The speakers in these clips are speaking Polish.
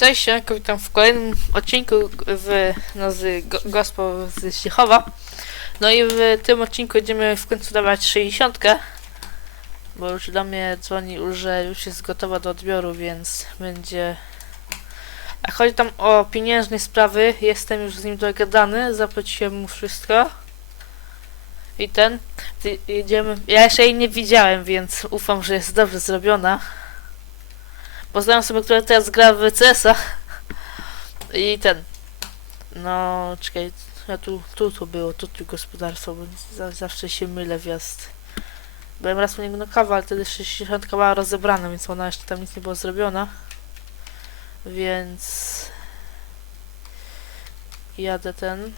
Cześć, Janko, witam w kolejnym odcinku w, no, z go, Gospo z. No i w tym odcinku będziemy w końcu dawać 60, bo już do mnie dzwoni, że już jest gotowa do odbioru, więc będzie... A chodzi tam o pieniężne sprawy, jestem już z nim dogadany, zapłaciłem mu wszystko. I ten, jedziemy, ja jeszcze jej nie widziałem, więc ufam, że jest dobrze zrobiona. Poznałem sobie, która teraz gra w CS-a. I ten. No, czekaj, ja tu, tu to było, tu, tu gospodarstwo, bo za, zawsze się mylę wjazd. Byłem raz u niego na kawę, ale wtedy 60 była rozebrana, więc ona jeszcze tam nic nie była zrobiona. Więc... Jadę ten...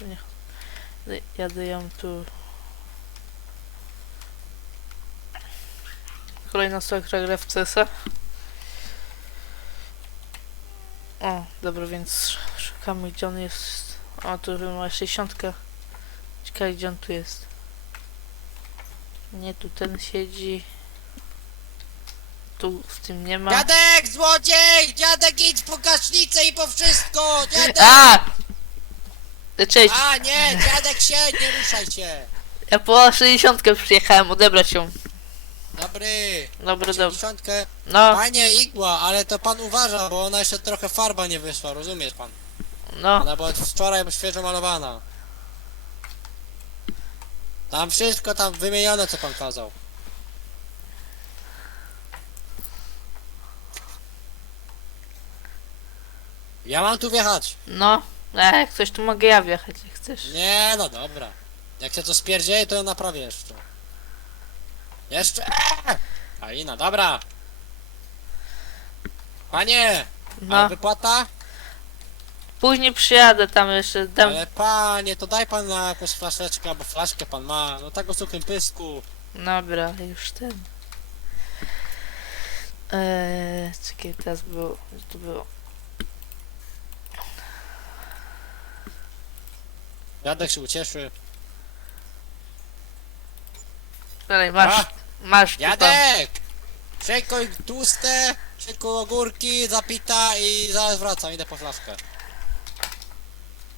Nie. Jadę ją tu... Kolejna która gra w CS-a. O, dobra, więc sz- szukamy gdzie on jest. O, tu ma 60. Ciekawe gdzie on tu jest. Nie, tu ten siedzi. Tu w tym nie ma. Dziadek, złodziej! Dziadek, idź po gaśnicę i po wszystko! Dziadek! A! Cześć, A, nie, dziadek się, nie ruszaj się! ja po 60 przyjechałem odebrać ją. Dobry, dobra. dziesiątkę. No, Panie igła, ale to pan uważa, bo ona jeszcze trochę farba nie wyszła, rozumiesz pan? no. Ona była wczoraj świeżo malowana. Tam wszystko tam wymienione, co pan kazał. Ja mam tu wjechać. No. E, jak coś tu mogę ja wjechać, jak chcesz. Nie, no dobra. Jak się to spierdzieje, to ją naprawię jeszcze. Jeszcze! Alina, dobra. Panie! A No. wypłata? Później przyjadę tam jeszcze. Dam... Ale panie, to daj pan na jakąś flaszeczkę, albo flaszkę pan ma. No tak o suchym pysku. Dobra, już ten. Eee, czekaj, teraz było. gdzie to było. Jadek się ucieszy. Dalej, masz. A, Masz tu. Jadek! Szykuj tłuste, szykuj ogórki, zapita i zaraz wracam, idę po flaszkę.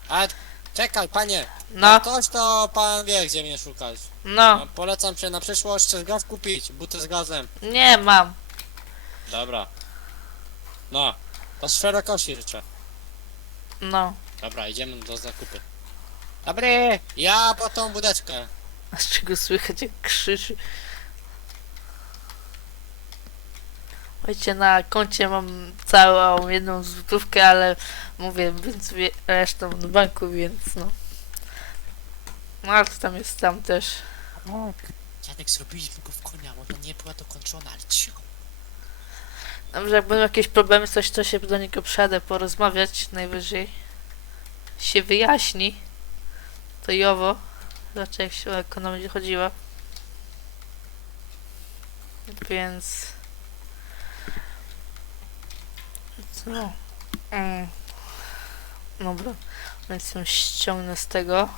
A czekaj, panie. No, Jak coś to pan wie, gdzie mnie szukać. no. No, polecam się na przyszłość przez gaz kupić, buty z gazem. Nie mam. Dobra. No, to z szerokości życzę. No. Dobra, idziemy do zakupy. Dobry! Ja po tą budeczkę. A z czego słychać jak krzyczy? Wiecie, na koncie mam całą jedną złotówkę, ale mówię, więc resztą do banku, więc no. No ale to tam jest tam też. Dziadek, zrobiliśmy go w konia, ona nie była dokończona, ale cicho. Dobrze, jak będą jakieś problemy, coś, to się do niego przyjadę porozmawiać najwyżej. Się wyjaśni. To i owo. Zobaczę jak się ona będzie chodziła. Więc... Co? Mm. Dobra. Więc ją ściągnę z tego.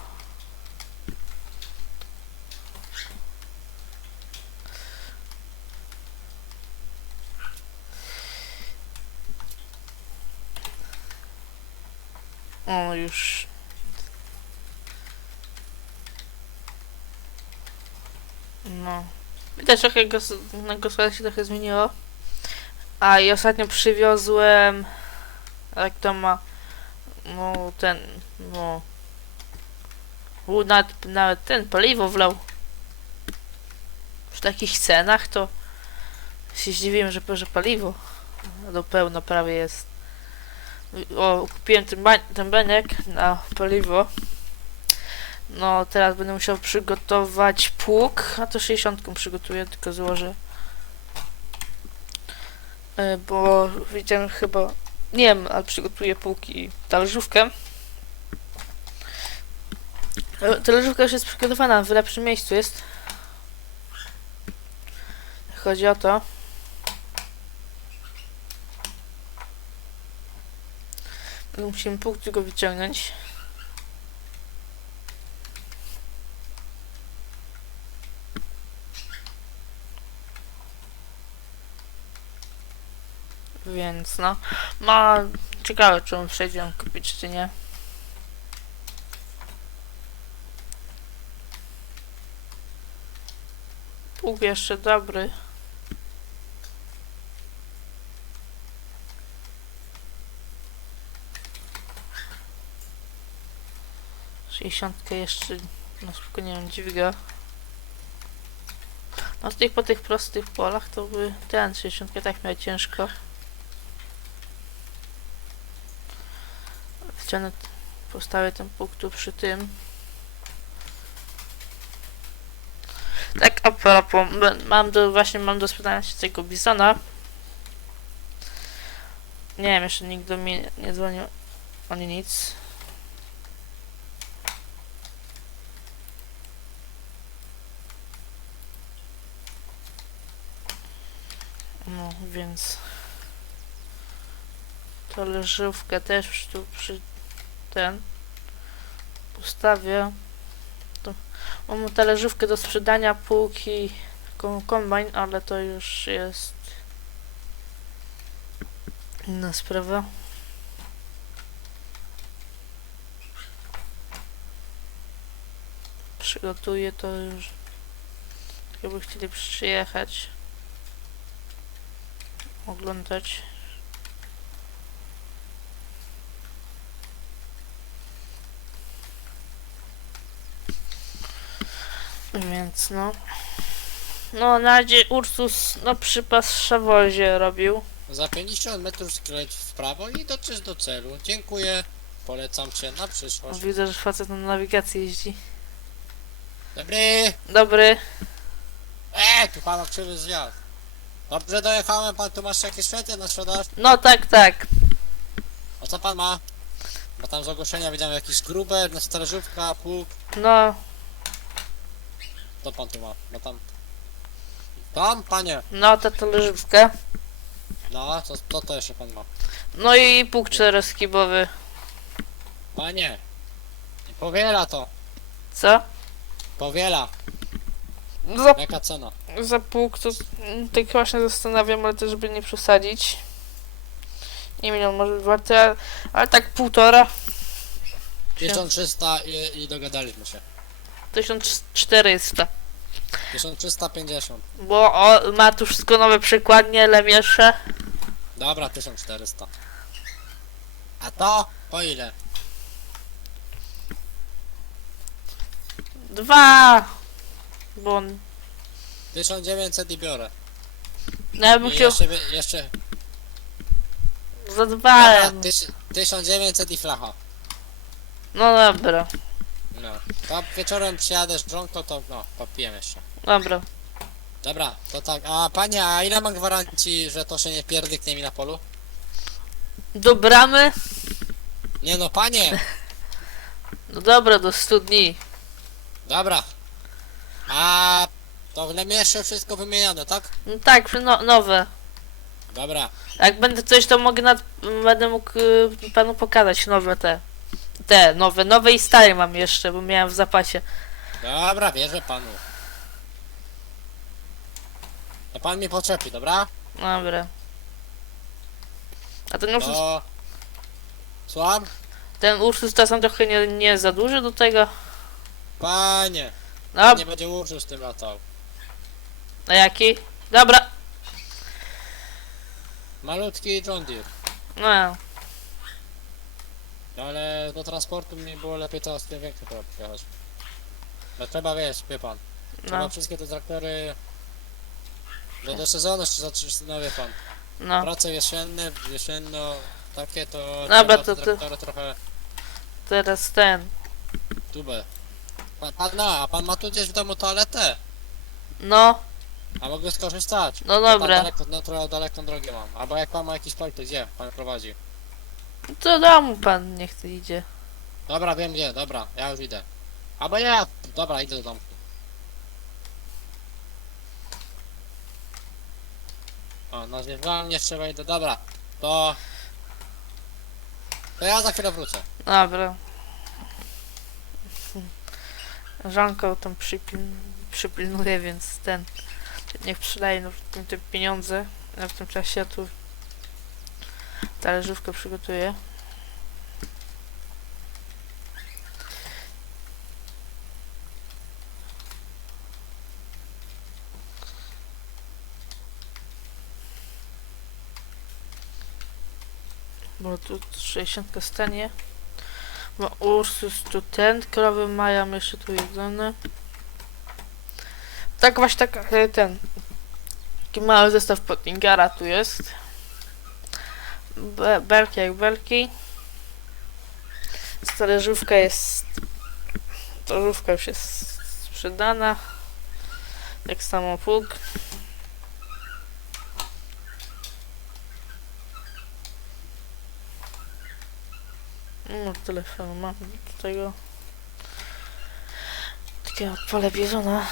O, już. No. Widać trochę gos na gospodarce się trochę zmieniło. A i ostatnio przywiozłem. Jak to ma. No ten. No. Nawet, nawet ten paliwo wlał. W takich cenach to się zdziwiłem, że, że paliwo do pełna prawie jest. O, kupiłem ten, bań, ten baniak na paliwo. No, teraz będę musiał przygotować pług, a to 60 przygotuję, tylko złożę. E, Bo widziałem chyba, nie wiem, ale przygotuję pług i talerzówkę. E, Talerzówka już jest przygotowana, w lepszym miejscu jest. Chodzi o to. Musimy pług tylko wyciągnąć. Więc no, ma ciekawe czy on przejdzie kupić czy nie. Pług jeszcze dobry. Sześćdziesiątkę jeszcze no spokojnie nie dźwiga. No z tych po tych prostych polach to by ten 60 tak miał ciężko. Wciągnę, postawię ten punkt tu przy tym. Tak, a propos, mam do, właśnie mam do sprzedania się tego bizona. Nie wiem, jeszcze nikt do mnie nie dzwonił, ani nic. No, więc talerzówkę też tu przy ten ustawię. To mam talerzówkę do sprzedania półki kom- kombajn, ale to już jest inna sprawa. Przygotuję to już. Jakby chcieli przyjechać oglądać. Więc no. No na razie Ursus no przy Paszawozie robił. Za 50 metrów skręć w prawo i dotrzesz do celu. Dziękuję. Polecam cię na przyszłość. Widzę, że facet na nawigacji jeździ. Dobry! Dobry. Eee, tu pana krzywy zjazd. Dobrze dojechałem, pan tu masz jakieś świecie na sprzedaż? No tak, tak. A co pan ma? Bo tam z ogłoszenia widziałem jakiś gruber, na strażówka, pług. No, Co pan tu ma? No tam... Tam, panie! no ta talerzówka. No, co, co to jeszcze pan ma? No i pług czteroskibowy. Panie! Nie Powiela to! Co? Powiela! Za, Jaka cena? za pług to mm, tak właśnie zastanawiam, ale też żeby nie przesadzić. Nie wiem, może być warte, ale, ale tak półtora. 1300 i, i dogadaliśmy się. 1400. 1350. Bo o, ma tu wszystko nowe przekładnie, lemiesze. Dobra, 1400. A to po ile? Dwa. Bo on, 1900 i biorę. no ja bym I chciał jeszcze, jeszcze za dwa. dobra, tyś, 1900 i flacha. No dobra, No. To wieczorem przyjadesz dronko, to no, popijemy jeszcze. dobra. Dobra, to tak. A panie, a ile mam gwarancji, że to się nie pierdyknie mi na polu? Do bramy? Nie no, panie! No dobra, do 100 dni. Dobra. A to w Lemiesze wszystko wymieniane, tak? No tak, no, nowe. Dobra. Jak będę coś, to mogę nad, będę mógł y, panu pokazać nowe te. Te, nowe, nowe i stare mam jeszcze, bo miałem w zapasie. Dobra, wierzę panu. To pan mi poczepi, dobra? Dobra. A ten Ursus, To... Słucham? ten Ursus czasem trochę nie, nie za duży do tego. Panie, No, nie będzie uczył z tym latał. a jaki? Dobra. Malutki John Deere. No, Ale do transportu mi było lepiej to z tym większym jechać. No trzeba wiesz, wie pan. Trzeba no, wszystkie te traktory do, do sezonu jeszcze zacząć, no wie pan. no. Prace jesienne, jesienno takie to Dobra, trzeba to- te to- traktory trochę Teraz ten. tubę. Pan, pan, no, a pan ma tu gdzieś w domu toaletę? No, A mogę skorzystać? No Bo dobra. Daleko, no trochę daleką drogę mam. Albo jak pan ma jakiś projekt, to gdzie pan prowadzi? To domu pan niech to idzie. Dobra, wiem gdzie, dobra, ja już idę. Albo ja, dobra, idę do domu. O, na zjeżdżalnię trzeba idę, dobra. To... To ja za chwilę wrócę. Dobra. Żonką tam przypil, przypilnuje, więc ten niech przydaje no, te pieniądze. Ja w tym czasie ja tu Talerzówkę przygotuję. Bo tu 60 stanie. Bo Ursus tu ten, krowy mają jeszcze tu jedzone. Tak właśnie tak e, ten. Taki mały zestaw Pottingara tu jest. Be belki jak belki. Stależówka jest... Stależówka już jest sprzedana. Tak samo pług. No telefonu mam do tego. Takiego pole bizona.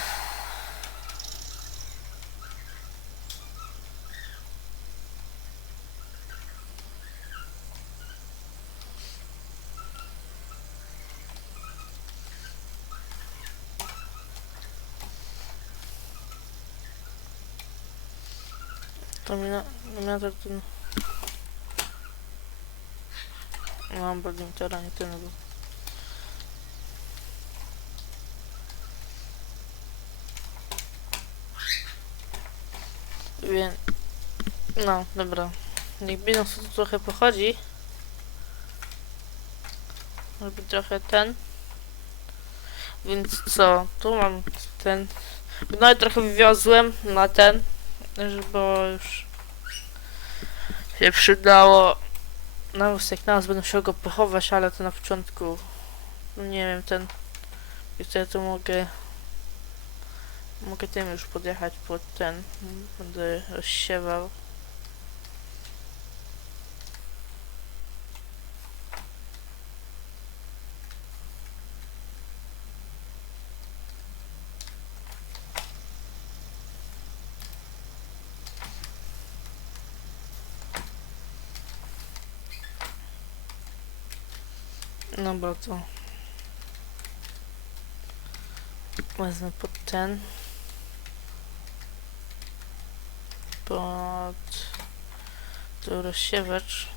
Dominator ten... Mam badmintora, nie ten był. Więc... No, dobra. Niech Binos tu trochę pochodzi. Robi trochę ten. Więc co? Tu mam ten... No i trochę wywiozłem na ten, było już się przydało. No jak nas będę musiał go pochować, ale to na początku no nie wiem, ten i wtedy to mogę mogę tym już podjechać pod ten będę rozsiewał No bo to wezmę pod ten pod tu rozsiewacz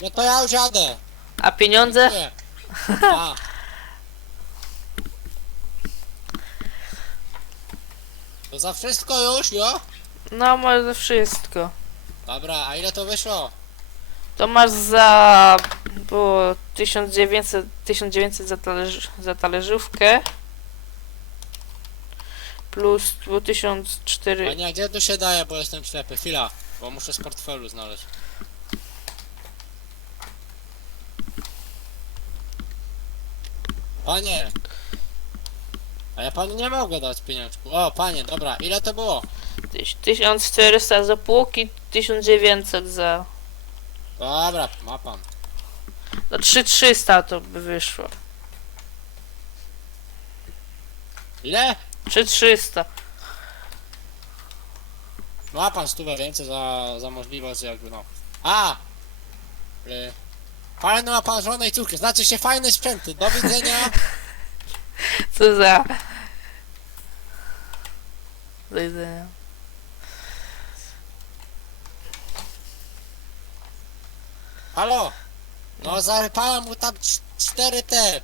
No to ja już jadę. a pieniądze? Nie. A. To za wszystko już, jo? No może za wszystko Dobra, a ile to wyszło? to masz za było 1900 1900 za, talerz, za talerzówkę plus było 1004 Panie, a gdzie tu się daje, bo jestem ślepy? Chwila, bo muszę z portfelu znaleźć. Panie! A ja panu nie mogę dać pieniążku. O, panie, dobra, ile to było? Tyś- 1400 za pług i 1900 za Dobra, ma pan. no 3300 to by wyszło Ile? 3300 Ma pan stówę więcej za, za możliwość jakby no. A! Y, Fajny ma pan żonę i córkę, znaczy się fajne sprzęty. Do widzenia. Co za... Do widzenia. Halo? No zarypałem mu tam cz- cztery te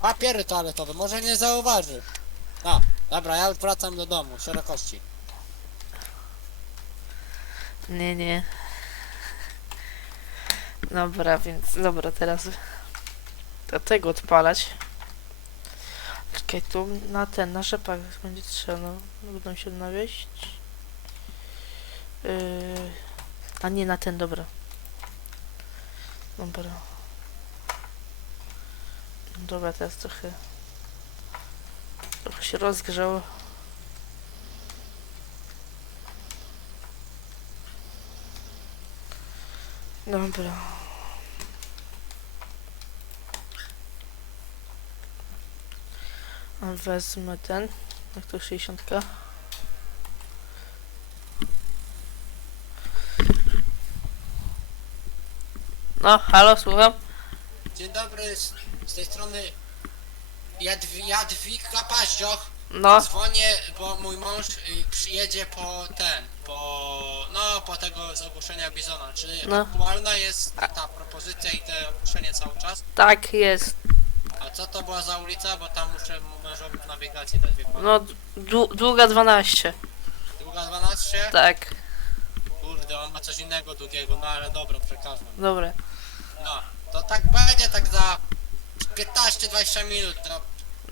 papiery toaletowe, może nie zauważy. No, dobra, ja wracam do domu, szerokości. Nie, nie. Dobra, więc... Dobra, teraz... Do tego odpalać. Czekaj, tu na ten, na rzepach będzie trzeba, no. Będą się odnawiać. Yy... A nie, na ten, dobra. Dobra. Dobra, teraz trochę... Trochę się rozgrzało. Dobra. Wezmę ten. Jak to 60. No, halo, słucham. Dzień dobry, z, z tej strony Jadwi, Jadwika Paździoch. No, Dzwonię, bo mój mąż y, przyjedzie po ten, po, no, po tego z ogłoszenia Bizona. Czy No. aktualna jest ta propozycja i te ogłoszenie cały czas? tak jest. A co to była za ulica? Bo tam muszę mężowi w nawigacji dać. No, dłu- długa 12. Długa 12? Tak, Kurde, on ma coś innego długiego, no ale dobra, przekażę. dobra. No, to tak będzie tak za 15-20 minut, to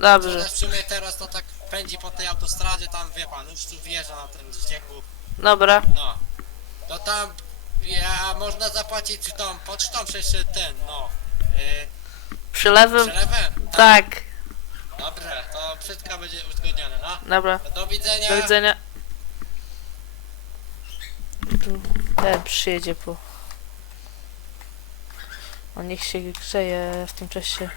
Dobrze, w sumie teraz to tak pędzi po tej autostradzie, tam wie pan, już tu wjeżdża na tym ścieku, dobra. no. To tam, ja, można zapłacić tą pocztą, jeszcze ten, no. Yy, Przelewem? przelewem? Tak, Dobrze, to wszystko będzie uzgodnione, no. dobra. To do widzenia. Do widzenia. Tu ten przyjedzie po... On niech się grzeje w tym czasie.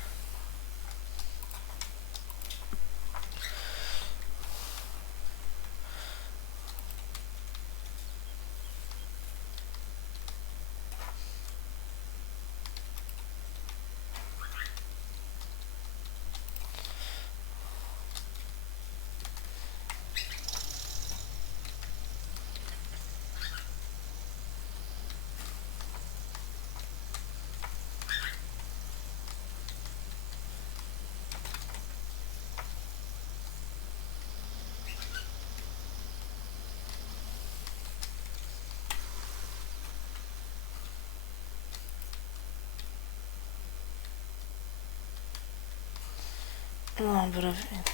Dobra, więc...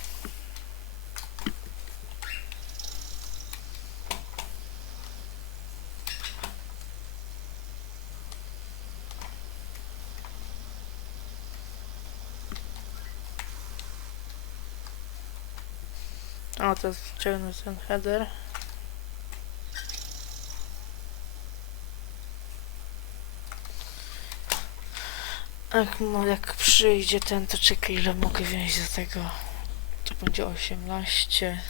O, to ciągnę ten header. Ach, no jak przyjdzie ten, to czekaj, ile mogę wziąć do tego. To będzie 18.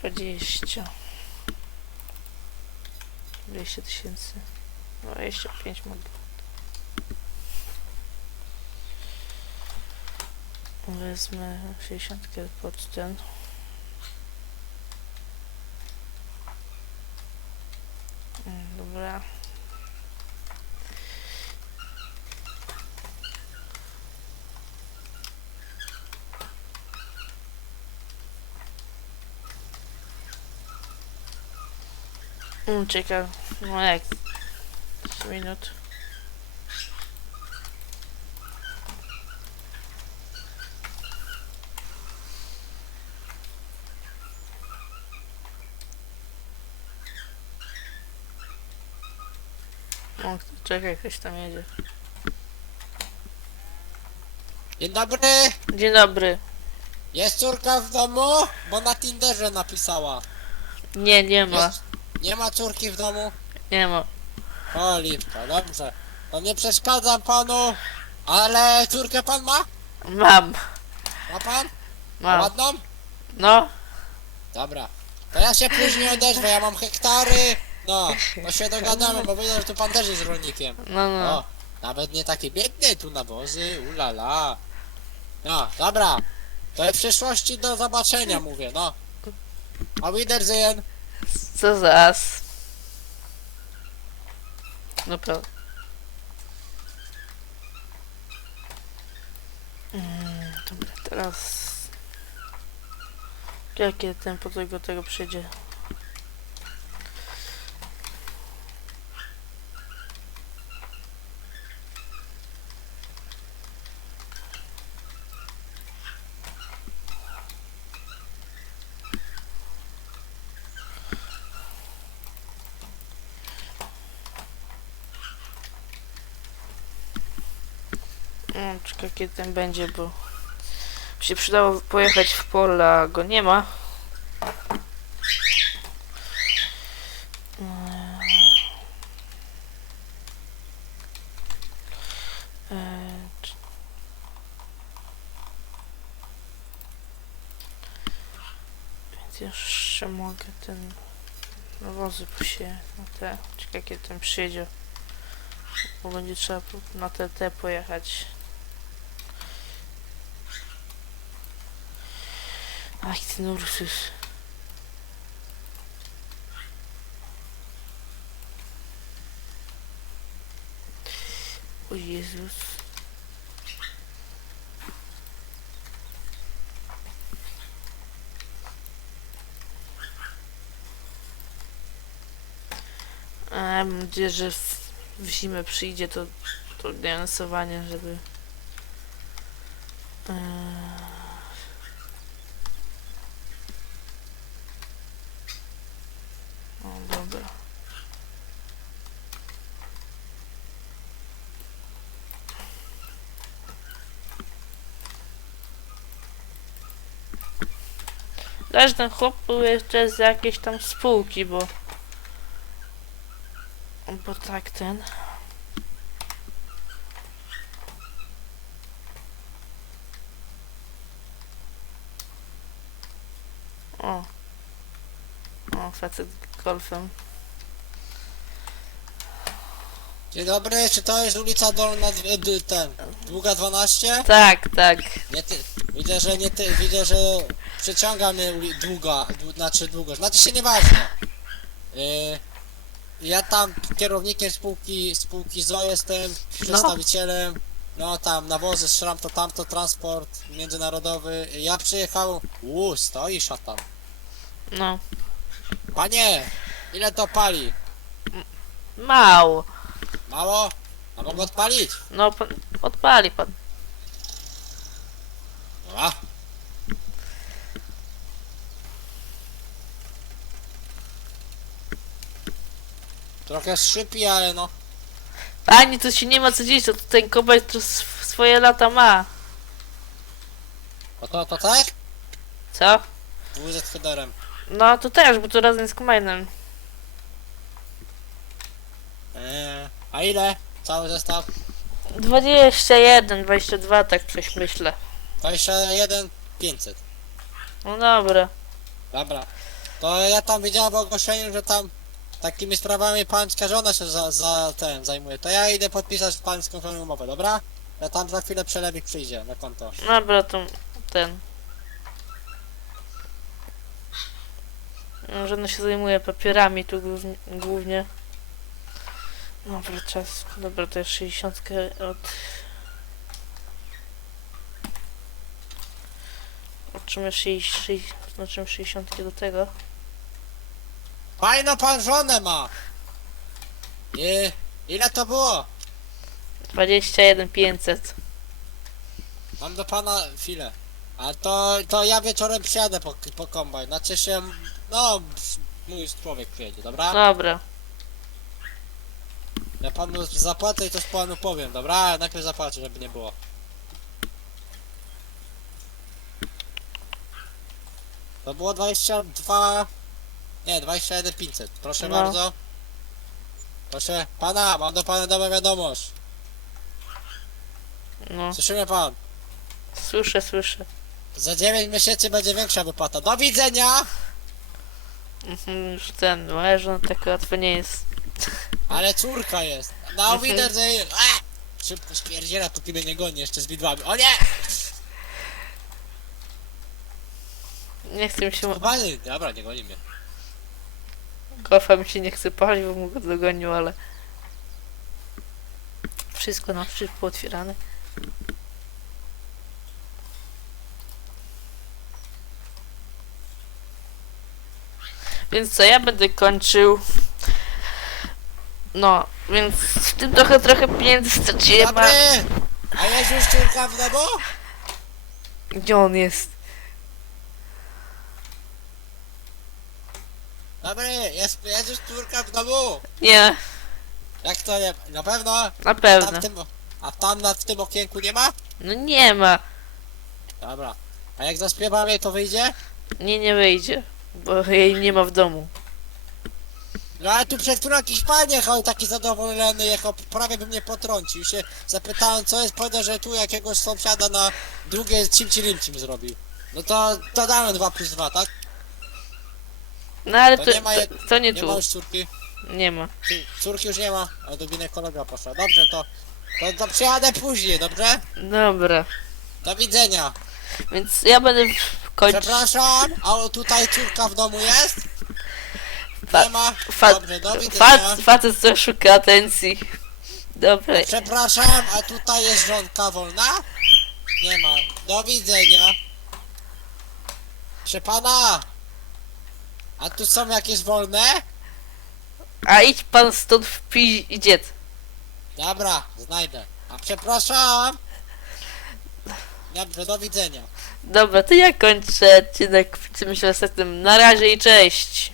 Dwadzieścia. Dwieście tysięcy. Dwadzieścia pięć mogę. Wezmę 60 pod ten. Mm, Dobra. Mm, czekaj, no jak? 3 minut. O, czekaj, ktoś tam jedzie. Dzień dobry, Dzień dobry. jest córka w domu? Bo na Tinderze napisała. Nie, nie ma. Jest, nie ma córki w domu? Nie ma. O, Lipka, dobrze. To nie przeszkadzam panu, ale córkę pan ma? Mam. Ma pan? Mam. Ładną? No. Dobra. To ja się później odezwę, ja mam hektary. No, to się dogadamy, bo widzę, że tu pan też jest rolnikiem. No, no. O, nawet nie taki biedny, tu nawozy, ulala. No, dobra. To w przyszłości do zobaczenia mówię, no. Auf Wiedersehen. Co zaraz? No prawda. Mm, dobra, teraz... Jakie tempo tego, tego przyjdzie? Czekaj, kiedy ten będzie, bo... Się przydało pojechać w pole, a go nie ma. Więc jeszcze mogę ten nawozy się na te. Czekaj, kiedy ten przyjedzie. Bo będzie trzeba na TT pojechać. Ach, ten Ursus. O Jezus. Mam nadzieję, że w, zimę przyjdzie to, to densowanie, żeby... Eee... O, dobra. Też ten chłop był jeszcze z jakiejś tam spółki, bo... Bo tak ten... O. O, facet golfem. Dzień dobry, czy to jest ulica Dolna, d- d- ten, Długa 12? Tak, tak. Nie ty, widzę, że nie ty, widzę, że przeciąga mnie uli, długa, dłu, znaczy długo, znaczy się nieważne. Yy, ja tam kierownikiem spółki, spółki ZO jestem, przedstawicielem, no tam nawozy, strzelam to tamto, transport międzynarodowy. Ja przyjechałem, uuu, stoi szatan. No. Panie, ile to pali? Mało. Mało? A mogę odpalić? No, pan, odpali pan. Dobra. Trochę szczypi, ale no. Pani, to się nie ma co dzieć, to ten kombajn to sw- swoje lata ma. To to, to tak? Co? WZ headerem. No, to też, bo to razem z kombajnem. Eee, a ile? Cały zestaw? 21, 22, tak coś myślę. 21 500. No dobra. Dobra. To ja tam widziałem w ogłoszeniu, że tam takimi sprawami pańska żona się za, za ten zajmuje. To ja idę podpisać pańską swoją umowę, dobra? Ja tam za chwilę przelewik przyjdzie na konto. Dobra, to ten. No, Żona się zajmuje papierami tu głównie. Dobra, czas. Dobra, to jest 60 od. Otrzymy 60, znaczy 60 do tego. Fajno pan żonę ma! I ile to było? 21 500. Mam do pana chwilę. A to, to ja wieczorem przyjadę po, po kombajn. Znaczy się, no, mój człowiek przyjedzie, dobra? Dobra. Ja panu zapłacę i to z panu powiem, dobra? Najpierw zapłacę, żeby nie było. To było 22... Nie, 21 500. Proszę No. bardzo. Proszę, pana, mam do pana dobrą wiadomość. No. Słyszy mnie pan? Słyszę, słyszę. Za 9 miesięcy będzie większa wypłata. Do widzenia! Mhm, już ten, moja żona tak łatwo nie jest. Ale córka jest. Na Mhm. widzenie. A! Szybko spierdziela, póki mnie nie goni jeszcze z widłami. O nie! Nie chcę mi się... Pany! Dobra, nie goni mnie. Golfa mi się nie chce palić, bo mu go dogonił, ale... Wszystko na szybko otwierane. Więc co, ja będę kończył. No, więc w tym trochę, trochę pieniędzy straciłem, Dobry! a... Jest już domu? Gdzie on jest? Dobry, jest, jest już córka w domu? Nie, Jak to nie? Na pewno? na Tam pewno. w tym, a tam na, w tym okienku nie ma? No nie ma. Dobra. A jak zaśpiewamy to wyjdzie? Nie, nie wyjdzie. Bo jej nie ma w domu. No ale tu przed chwilą jakiś pan jechał taki zadowolony jechał, prawie by mnie potrącił się. Zapytałem co jest, powiedział, że tu jakiegoś sąsiada na drugie cimci limcim zrobił. No to, to dałem 2 plus 2, tak? No ale To to, nie ma to, jed- to nie Nie tu. ma już córki. Nie ma. Córki już nie ma, a do ginekologa poszła. Dobrze, to, to, to przyjadę później, dobrze? Dobra. Do widzenia. Więc ja będę kończyć. Przepraszam, a tutaj córka w domu jest? Fa- Nie ma? fa- Dobrze, do widzenia. Fac, facet co szuka atencji. Dobra. Przepraszam, a tutaj jest żonka wolna? Nie ma. Do widzenia. Proszę pana! A tu są jakieś wolne? A idź pan stąd w dziec. Dobra, znajdę. A przepraszam! Dobrze, do widzenia. Dobra, to ja kończę odcinek. Widzimy się następnym. Na razie i cześć.